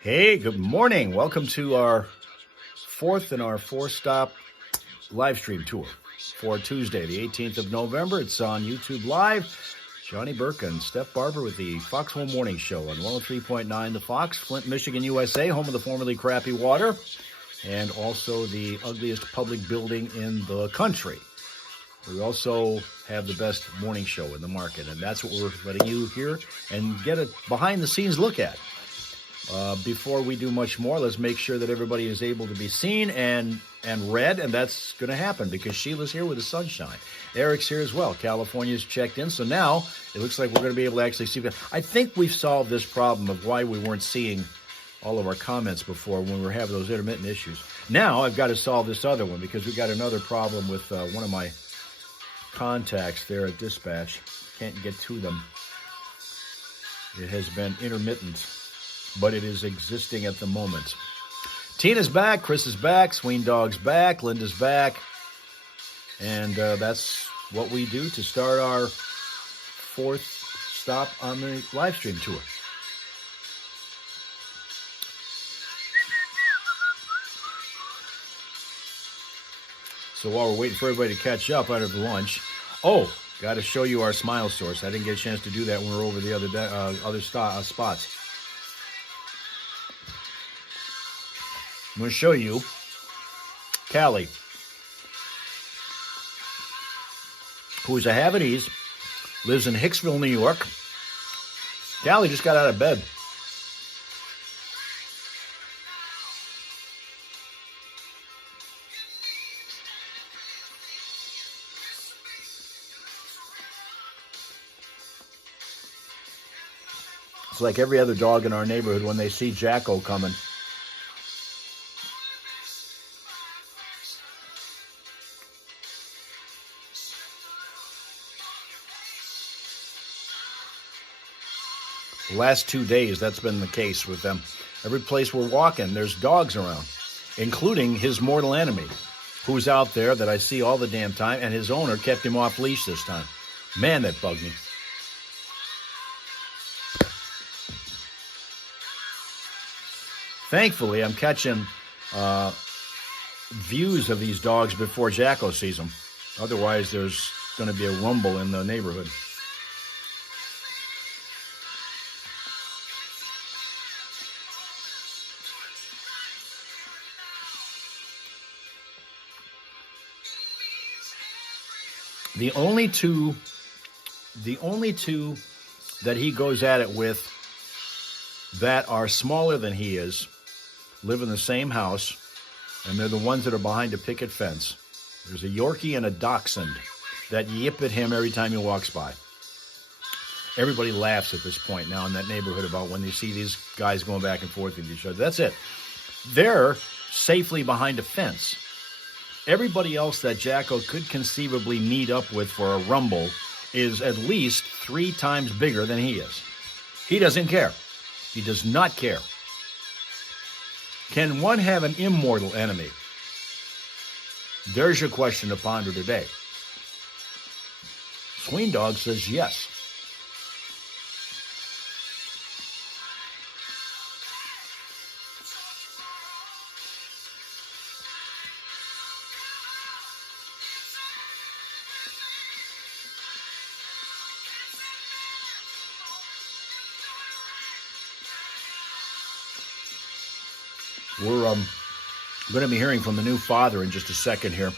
Hey, good morning. Welcome to our four-stop live stream tour for Tuesday, the 18th of November. It's on YouTube Live. Johnny Burke and Steph Barber with the Foxhole Morning Show on 103.9 The Fox, Flint, Michigan, USA, home of the formerly crappy water, and also the ugliest public building in the country. We also have the best morning show in the market, and that's what we're letting you hear and get a behind-the-scenes look at. Before we do much more, let's make sure that everybody is able to be seen and read, and that's going to happen because Sheila's here with the sunshine. Eric's here as well. California's checked in, so now it looks like we're going to be able to actually see. I think we've solved this problem of why we weren't seeing all of our comments before when we were having those intermittent issues. Now I've got to solve this other one because we got another problem with one of my contacts there at Dispatch. Can't get to them. It has been intermittent, but it is existing at the moment. Tina's back, Chris is back, Sween Dog's back, Linda's back, and that's what we do to start our fourth stop on the live stream tour. So while we're waiting for everybody to catch up out of lunch, got to show you our smile source. I didn't get a chance to do that when we were over the other spots. I'm going to show you Callie, who is a Havanese, lives in Hicksville, New York. Callie just got out of bed. It's like every other dog in our neighborhood when they see Jacko coming. The last 2 days, that's been the case with them. Every place we're walking, there's dogs around, including his mortal enemy, who's out there that I see all the damn time, and his owner kept him off leash this time. Man, that bugged me. Thankfully, I'm catching views of these dogs before Jacko sees them. Otherwise, there's going to be a rumble in the neighborhood. The only two that he goes at it with that are smaller than he is live in the same house, and they're the ones that are behind a picket fence. There's a Yorkie and a Dachshund that yip at him every time he walks by. Everybody laughs at this point now in that neighborhood about when they see these guys going back and forth with each other. That's it. They're safely behind a fence. Everybody else that Jacko could conceivably meet up with for a rumble is at least 3 times bigger than he is. He doesn't care. He does not care. Can one have an immortal enemy? There's your question to ponder today. Sween Dog says yes. We're going to be hearing from the new father in just a second here.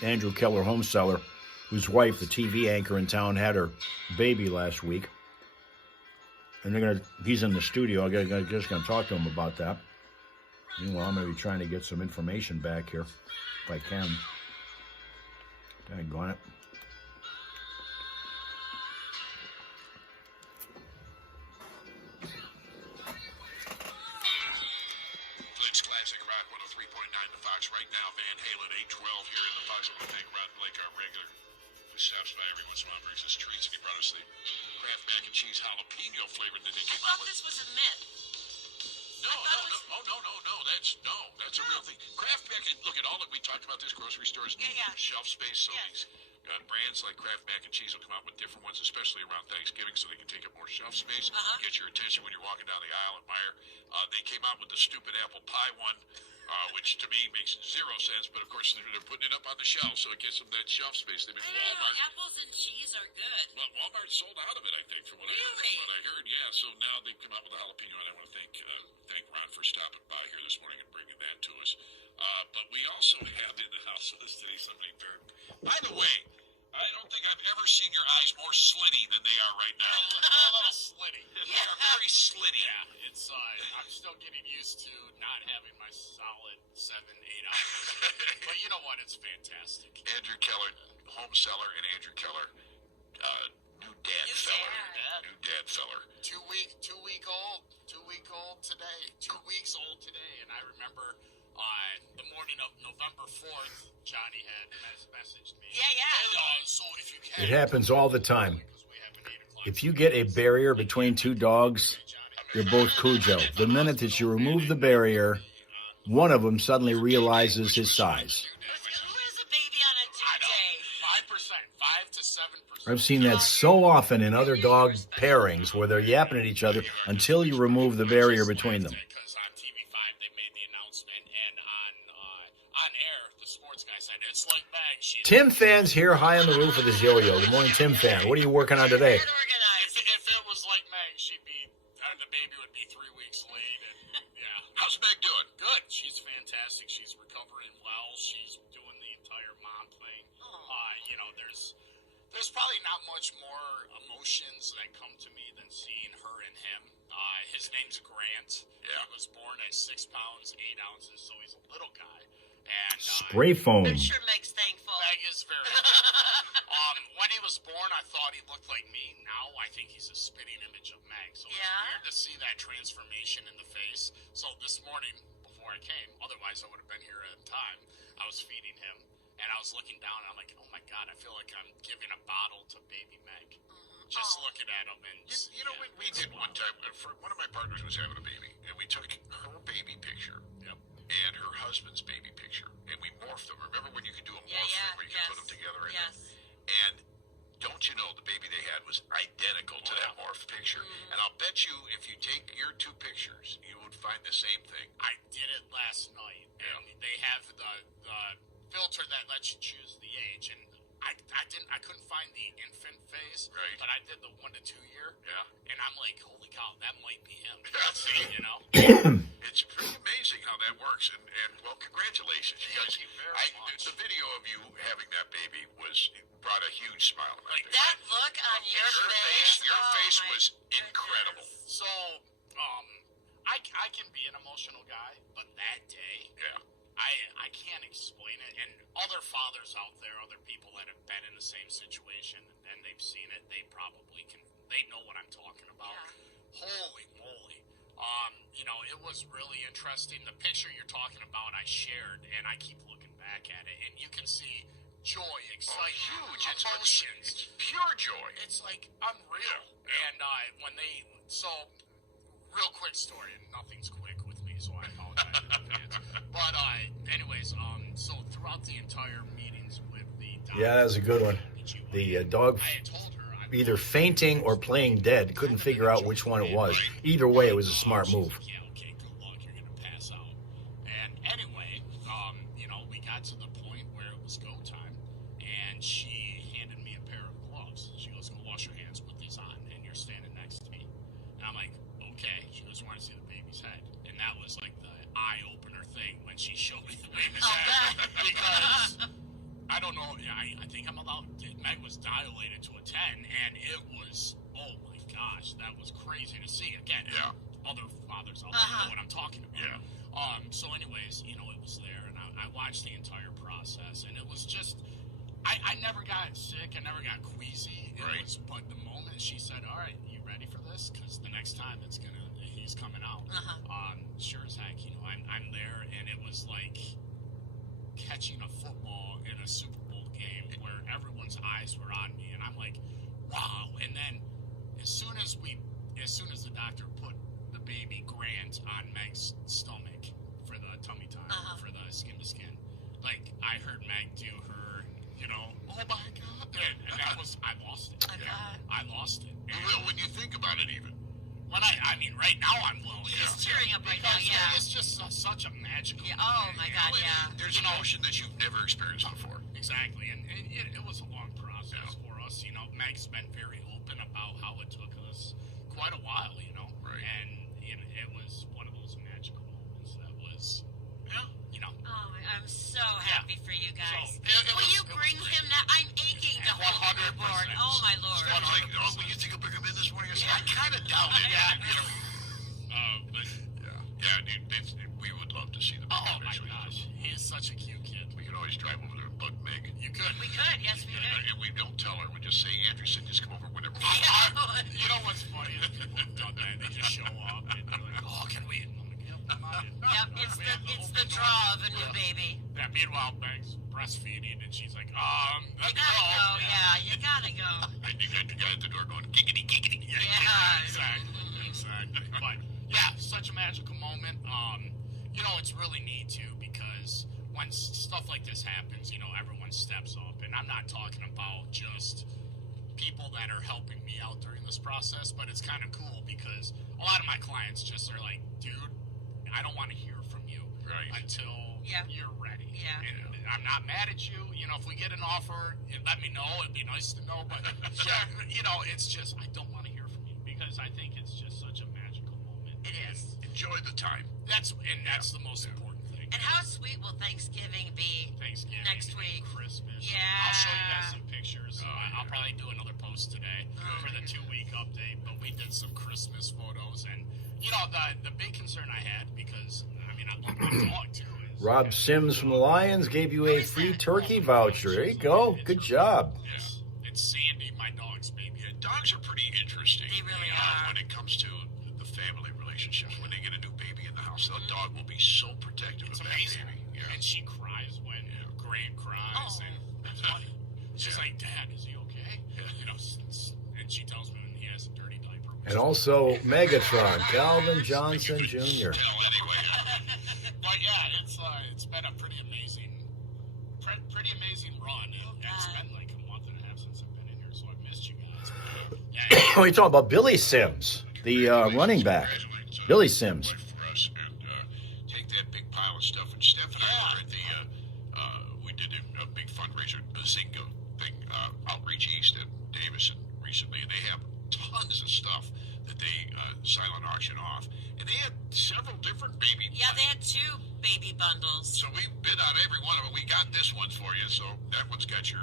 Andrew Keller, home seller, whose wife, the TV anchor in town, had her baby last week. And he's in the studio. I'm just going to talk to him about that. Meanwhile, I'm going to be trying to get some information back here, if I can. Dang on it. Classic Rock 103.9 The Fox. Right now, Van Halen 812 here in the Fox. I want to thank Rod Blake, our regular, who stops by every once in a while, brings us treats, and he brought us the Kraft mac and cheese jalapeno flavored that they came out with. I thought this was a myth. No, that's a real thing. Kraft mac, and look at all that we talked about this grocery stores, Yeah. shelf space, so these Brands like Kraft Mac and Cheese will come out with different ones, especially around Thanksgiving, so they can take up more shelf space, get your attention when you're walking down the aisle at Meijer. They came out with the stupid apple pie one, which to me makes zero sense, but of course they're putting it up on the shelf, so it gives them that shelf space. Walmart. Apples and cheese are good. Well, Walmart sold out of it, I think, from what I heard. Yeah, so now they've come out with a jalapeno, and I want to thank Ron for stopping by here this morning and bringing that to us. But we also have in the house with us today something very... By the way, I don't think I've ever seen your eyes more slitty than they are right now. A little slitty. They are very slitty. Yeah, it's I'm still getting used to not having my solid 7-8 hours. But you know what? It's fantastic. Andrew Keller, home seller, and Andrew Keller, new dad feller. 2 week old. 2 week old today. 2 weeks old today. And I remember the morning of November 4th, Johnny had messaged me. Yeah. So if you can, It happens all the time. If you get a barrier between two dogs, they're both Cujo. The minute that you remove the barrier, one of them suddenly realizes his size. Who has a baby on a due day? 5%, 5 to 7%. I've seen that so often in other dog pairings where they're yapping at each other until you remove the barrier between them. Because on TV5 they made the announcement, and on air the sports guy said it's like Mag. Tim Fan's here high on the roof of his yo-yo. Good morning, Tim Fan. What are you working on today? Get organized. If it was like Meg, the baby would be 3 weeks late. And, yeah. How's Meg doing? Good. She's fantastic. She's recovering well. She's doing the entire mom thing. There's probably not much more emotions that come to me than seeing her and him. His name's Grant. Yeah. He was born at 6 pounds, 8 ounces, so he's a little guy. And Spray foam. I'm sure Meg's thankful. Meg is very thankful. When he was born, I thought he looked like me. Now I think he's a spitting image of Meg. So it's weird to see that transformation in the face. So this morning, before I came, otherwise I would have been here at time, I was feeding him. And I was looking down, and I'm like, oh, my God, I feel like I'm giving a bottle to baby Meg. Just looking at him. And You know, we did one time, for one of my partners was having a baby, and we took her baby picture and her husband's baby picture, and we morphed them. Remember when you could do a morph thing where you could put them together? And don't you know, the baby they had was identical to that morph picture. And I'll bet you if you take your two pictures, you would find the same thing. I did it last night. And they have the filter that lets you choose the age, and I couldn't find the infant phase, but I did the 1 to 2 year, and I'm like, holy cow, that might be him. You know, it's pretty amazing how that works, and well, congratulations, you guys. Thank you very much. The video of you having that baby brought a huge smile on my face. That look on your face. Your face was incredible. So, I can be an emotional guy, but that day, I can't explain it. And other fathers out there, other people that have been in the same situation and they've seen it, they probably can. They know what I'm talking about. Yeah. Holy moly! It was really interesting. The picture you're talking about, I shared, and I keep looking back at it, and you can see joy, excitement, huge emotions. It's pure joy. It's like unreal. And real quick story, and nothing's quick with me, so I apologize in advance. But anyways, so throughout the entire meetings with the doctor, Yeah, that was a good one. The dog I had told her either fainting or playing dead. Couldn't figure out which one it was. Either way, it was a smart move. Yeah, okay, good luck. You're gonna pass out. And anyway, we got to the point where it was go time, and she handed me a pair of gloves. She goes, "Go wash your hands. Put these on." And you're standing next to me. And I'm like, "Okay." She goes, "Want to see the baby's head?" And that was like the eye opener thing when she showed me the baby's head, because I don't know. I think I'm allowed. Meg was dilated to a 10, and it was, oh my gosh, that was crazy to see. Again, other fathers out there know what I'm talking about. So anyways, it was there, and I watched the entire process, and it was just, I never got sick, I never got queasy. But the moment she said, "All right, you ready for this? Because the next time he's coming out." Sure as heck, I'm there, and it was like catching a football in a Super Bowl game where everyone's eyes were on me, and I'm like, wow. And then as soon as the doctor put the baby Grant on Meg's stomach for the tummy time, for the skin to skin, like I heard Meg do her you know, oh my God. And that was, I lost it. I lost it. You will when you think about it even. When I mean, right now I'm willing. He's tearing up right now, Because yeah. It's just such a magical Yeah, oh my God, yeah. There's an emotion that you've never experienced before. Exactly, and it was a long process for us. You know, Meg's been very open about how it took us quite a while, you know. Right. And it was one of those magical moments that was, you know. Oh, I'm so happy for you guys. So, will you bring him now? I'm aching to hold him aboard. 100%. Oh my Lord. I was like, oh, well, you think I'll bring him in this morning? I said, I kind of doubt it. But dude, we would love to see the baby. Oh my gosh, he is such a cute kid. We could always drive over there and bug Meg. You could. We could, yes, we could. And we don't tell her. We just say, Andrew said just come over whenever. You know what's funny is people have done that. They just show up and they're like, oh, can we? And I'm like, yep, come on in. Yep, it's the draw of a new baby. Yeah, meanwhile, Meg's breastfeeding and she's like, You gotta go, yeah, you gotta go. I think I got the guy at the door going, giggity, giggity. Yeah. Exactly. But yeah, such a magical moment. You know, it's really neat too because when stuff like this happens, you know, everyone steps up, and I'm not talking about just people that are helping me out during this process, but it's kind of cool because a lot of my clients just are like, dude, I don't want to hear from you until you're ready. Yeah. And I'm not mad at you. You know, if we get an offer, let me know. It'd be nice to know. But, you know, it's just, I don't want to hear from you because I think it's just such a magical moment. It is. Enjoy the time. That's the most important thing. And how sweet will Thanksgiving be Thanksgiving next week? Christmas. Yeah. I'll show you guys some pictures. I'll probably do another post today for the 2-week update. But we did some Christmas photos, and you know the big concern I had because I mean I love my dog too. Rob Sims from the Lions gave you a free turkey voucher. There you go. Good job. It's Sandy, my dog's baby. Yeah, dogs are pretty interesting. They really are. When it comes to the family relationship, when they get a new baby in the house, the dog will be so protective It's of amazing. that baby. Yeah. And she cries when Grant cries, and that's funny. She's like, "Dad, is he okay?" You know, and she tells me when he has a dirty diaper. And also Megatron, Calvin Johnson Jr. But yeah, it's been a pretty amazing run. It's been like a month and a half since I've been in here, so I've missed you guys. Yeah, We talk about Billy Sims, the running back. Billy Sims. For us, and take that big pile of stuff. And Steph and I were at the, we did a big fundraiser, Bazinga thing, Outreach East at Davison recently, and they have tons of stuff that they silent auction off. And they had several different baby. Yeah, they had 2 baby bundles. So we bid on every one of them. We got this one for you, so that one's got your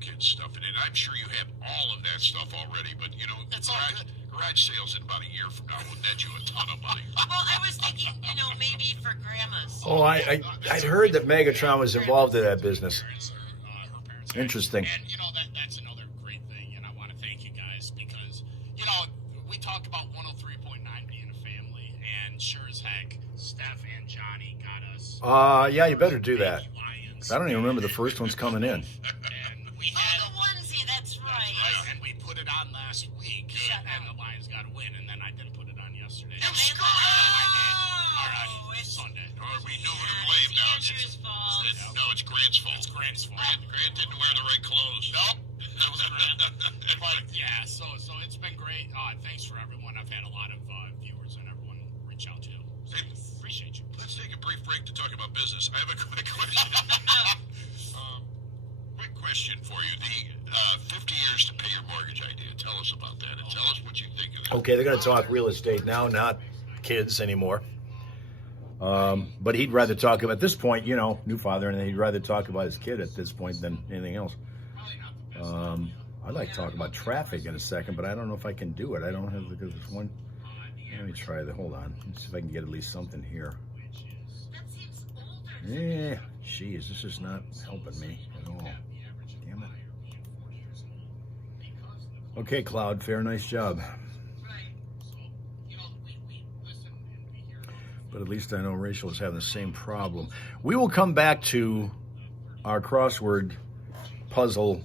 kids' stuff in it. I'm sure you have all of that stuff already, but you know, It's all good. garage sales in about a year from now will net you a ton of money. Well, I was thinking, you know, maybe for grandmas. Oh, I'd heard that Megatron was involved in that business. Her parents are. Interesting. And you know that's another great thing, and I want to thank you guys because you know we talked about 103.9 being a family, and sure as heck, Steph and Johnny got us. Yeah, you better do that. baby lions. I don't even remember the first one's coming in. And we had. Oh, the onesie, that's right. Right, and we put it on last week, Shut and up. the Lions got a win, and then I didn't put it on yesterday. You I did. Oh, Or Sunday. We knew who to blame now. Andrew's fault. No, it's Grant's fault. It's Grant's fault. Grant didn't wear the right clothes. Nope. That was Grant. But yeah, so it's been great. Thanks for everyone. I've had a lot of viewers and everyone reach out to. So appreciate you. Let's take a brief break to talk about business. I have a quick question. Quick question for you. The 50 years to pay your mortgage idea. Tell us about that, and tell us what you think of that. Okay, they're going to talk real estate now, not kids anymore. But he'd rather talk about, at this point, you know, new father, and he'd rather talk about his kid at this point than anything else. I'd like to talk about traffic in a second, but I don't know if I can do it. I don't have the one. Let me try that. Hold on. Let's see if I can get at least something here. That seems older. Yeah, jeez, this is not helping me at all. Damn it. Okay, Cloudfair, nice job. But at least I know Rachel is having the same problem. We will come back to our crossword puzzle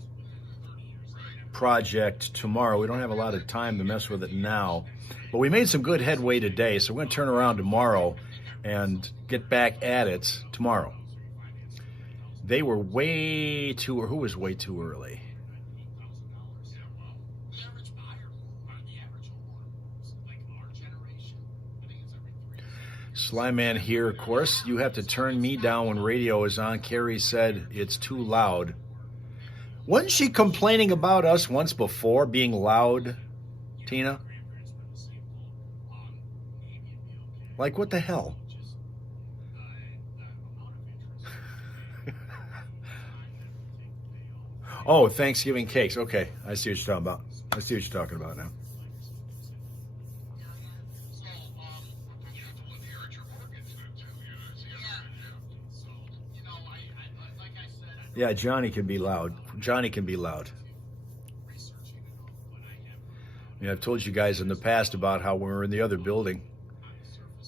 project tomorrow. We don't have a lot of time to mess with it now. But we made some good headway today, so we're going to turn around tomorrow and get back at it tomorrow. They were way too, or who was way too early? The average buyer, or the average homeowner, like our generation, I think it's every 3 years. Sly Man here, of course. You have to turn me down when radio is on. Carrie said it's too loud. Wasn't she complaining about us once before being loud, Tina? Like, what the hell? Oh, Thanksgiving cakes. Okay, I see what you're talking about. I see what you're talking about now. So, you have to inherit your mortgage then, too. So, you know, I like I said, I Yeah, Johnny can be loud. Johnny can be loud. researching what I have I mean, I've told you guys in the past about how when we were in the other building,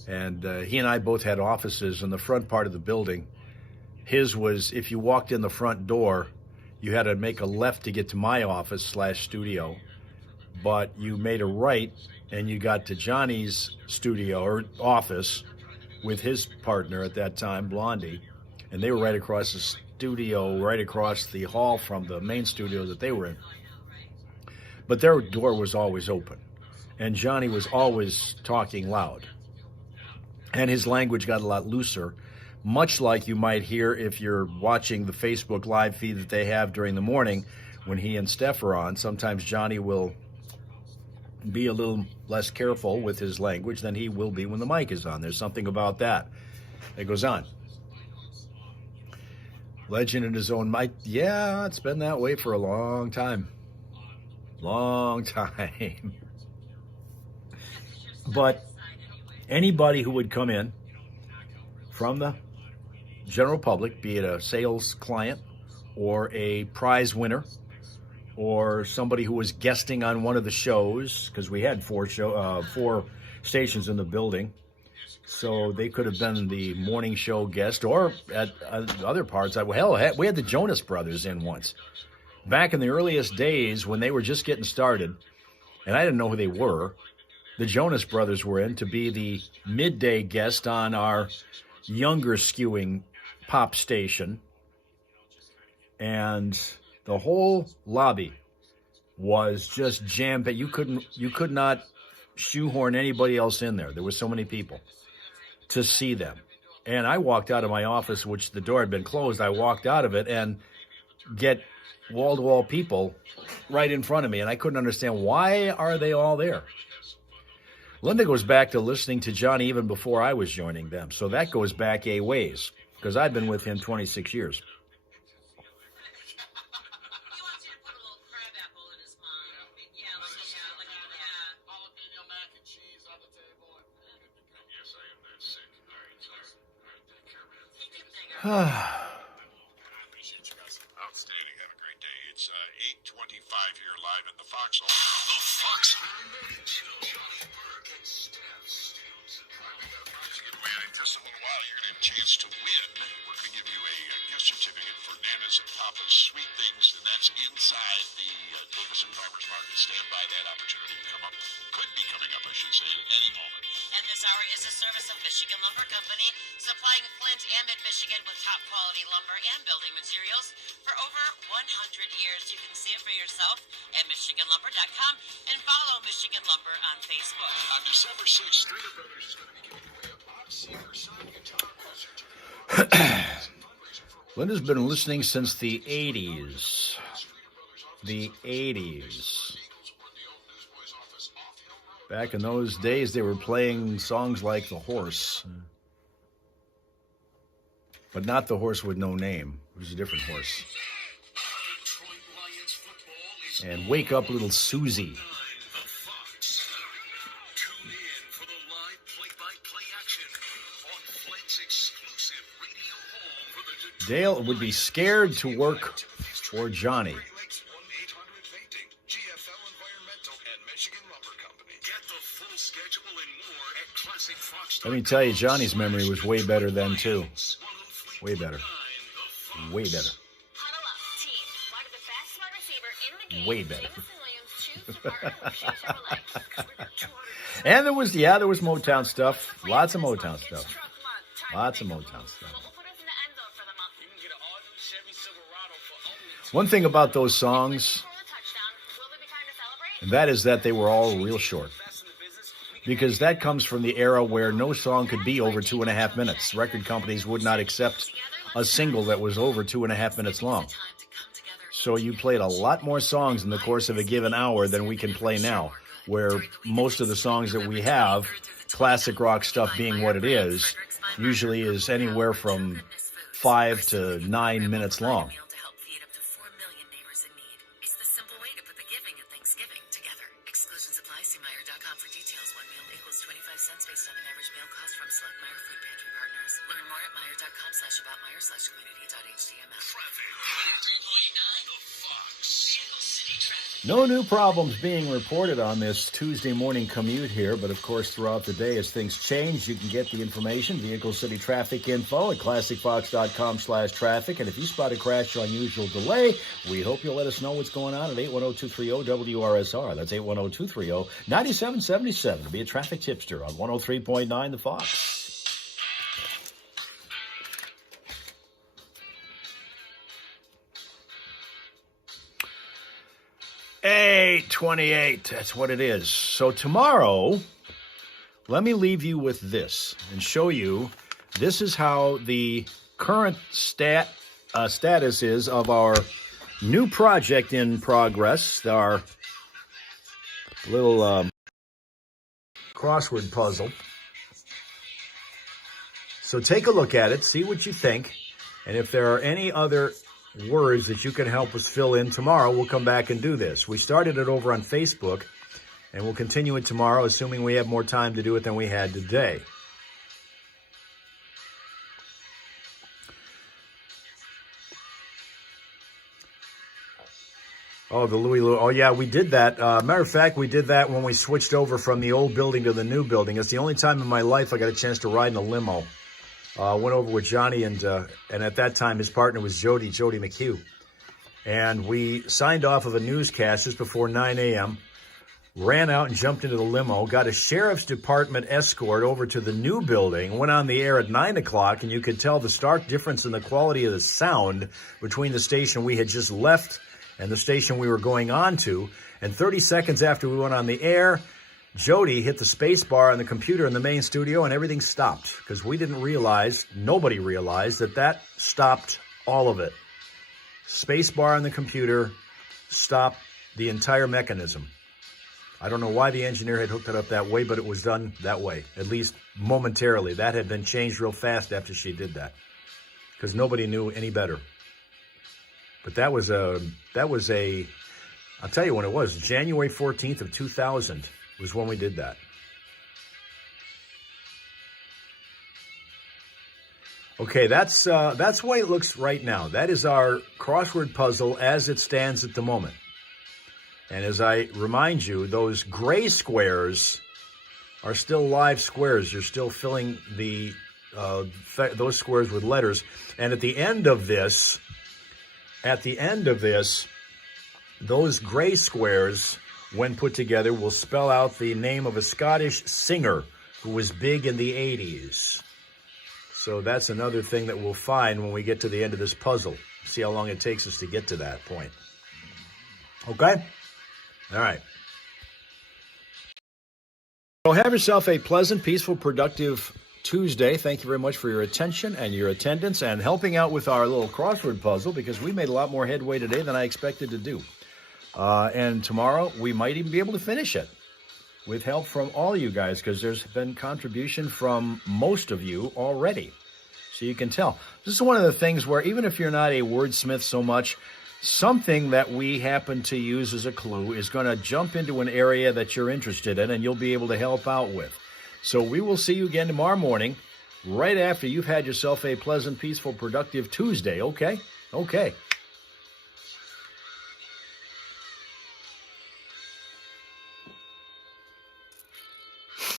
and he and I both had offices in the front part of the building. His was, if you walked in the front door, you had to make a left to get to my office/studio, but you made a right and you got to Johnny's studio or office with his partner at that time, Blondie, and they were right across the studio, right across the hall from the main studio that they were in. But their door was always open, and Johnny was always talking loud, and his language got a lot looser, much like you might hear if you're watching the Facebook live feed that they have during the morning when he and Steph are on. Sometimes Johnny will be a little less careful with his language than he will be when the mic is on. There's something about that goes on. Legend in his own might. Yeah, it's been that way for a long time. Long time. But anybody who would come in from the general public, be it a sales client or a prize winner or somebody who was guesting on one of the shows, because we had four stations in the building, so they could have been the morning show guest or at other parts. Hell, we had the Jonas Brothers in once. Back in the earliest days when they were just getting started, and I didn't know who they were, the Jonas Brothers were in to be the midday guest on our younger skewing pop station, and the whole lobby was just jammed. You could not shoehorn anybody else in there. There were so many people to see them. And I walked out of my office, which the door had been closed. I walked out of it and get wall-to-wall people right in front of me, and I couldn't understand, why are they all there? Linda goes back to listening to Johnny even before I was joining them, so that goes back a ways, because I've been with him 26 years. He wants you to put a little crab apple in his mouth. Yeah, jalapeno mac and cheese on the table. Yes, I am that sick. All right, take care, man. I appreciate you guys. Outstanding. Have a great day. It's 8:25 here live in the Foxhole. The Foxhole Show. Johnny Burke and Steph Stills. We got a prize to give away in just a little while. You're going to have a chance to win. We're going to give you a gift certificate for Nana's and Papa's Sweet Things, and that's inside the Davison Farmers Market. Stand by that opportunity to come up. Could be coming up, I should say, at any moment. And this hour is a service of Michigan Lumber Company, supplying Flint and Mid-Michigan with top-quality lumber and building materials for over 100 years. You can see it for yourself at MichiganLumber.com and follow Michigan Lumber on Facebook. On December 6th, Three Brothers is going to be giving away a Bob Seger signed guitar certificate. Linda's been listening since the 80s. The 80s. Back in those days, they were playing songs like The Horse. But not The Horse with No Name. It was a different horse. And Wake Up Little Susie. Dale would be scared to work for Johnny. Let me tell you, Johnny's memory was way better then, too. Way better. Way better. Way better. And there was Motown stuff. Lots of Motown stuff. Lots of Motown stuff. One thing about those songs, and that is that they were all real short. Because that comes from the era where no song could be over 2.5 minutes. Record companies would not accept a single that was over 2.5 minutes long. So you played a lot more songs in the course of a given hour than we can play now, where most of the songs that we have, classic rock stuff being what it is, usually is anywhere from 5 to 9 minutes long. No new problems being reported on this Tuesday morning commute here, but of course throughout the day as things change, you can get the information, Vehicle City Traffic info at classicfox.com/traffic. And if you spot a crash or unusual delay, we hope you'll let us know what's going on at 810-230-WRSR. That's 810-230-9777 to be a traffic tipster on 103.9 The Fox. 8:28, that's what it is. So tomorrow, let me leave you with this and show you, this is how the current status is of our new project in progress, our little crossword puzzle. So take a look at it, see what you think, and if there are any other words that you can help us fill in tomorrow, we'll come back and do this. We started it over on Facebook, and we'll continue it tomorrow, assuming we have more time to do it than we had today. Oh, the Louis. Oh, yeah, we did that. Matter of fact, we did that when we switched over from the old building to the new building. It's the only time in my life I got a chance to ride in a limo. Went over with Johnny, and at that time his partner was Jody McHugh. And we signed off of a newscast just before 9 a.m., ran out and jumped into the limo, got a sheriff's department escort over to the new building, went on the air at 9 o'clock, and you could tell the stark difference in the quality of the sound between the station we had just left and the station we were going on to. And 30 seconds after we went on the air, Jody hit the space bar on the computer in the main studio and everything stopped because we didn't realize, nobody realized that stopped all of it. Space bar on the computer stopped the entire mechanism. I don't know why the engineer had hooked it up that way, but it was done that way, at least momentarily. That had been changed real fast after she did that because nobody knew any better. But that was a, I'll tell you when it was, January 14th of 2000. Was when we did that. Okay, that's the way it looks right now. That is our crossword puzzle as it stands at the moment. And as I remind you, those gray squares are still live squares. You're still filling the those squares with letters. And at the end of this, those gray squares, when put together, will spell out the name of a Scottish singer who was big in the 80s. So that's another thing that we'll find when we get to the end of this puzzle. See how long it takes us to get to that point. Okay? All right. So have yourself a pleasant, peaceful, productive Tuesday. Thank you very much for your attention and your attendance and helping out with our little crossword puzzle, because we made a lot more headway today than I expected to do. And tomorrow we might even be able to finish it with help from all you guys, because there's been contribution from most of you already. So you can tell. This is one of the things where even if you're not a wordsmith so much, something that we happen to use as a clue is going to jump into an area that you're interested in and you'll be able to help out with. So we will see you again tomorrow morning, right after you've had yourself a pleasant, peaceful, productive Tuesday, okay? Okay.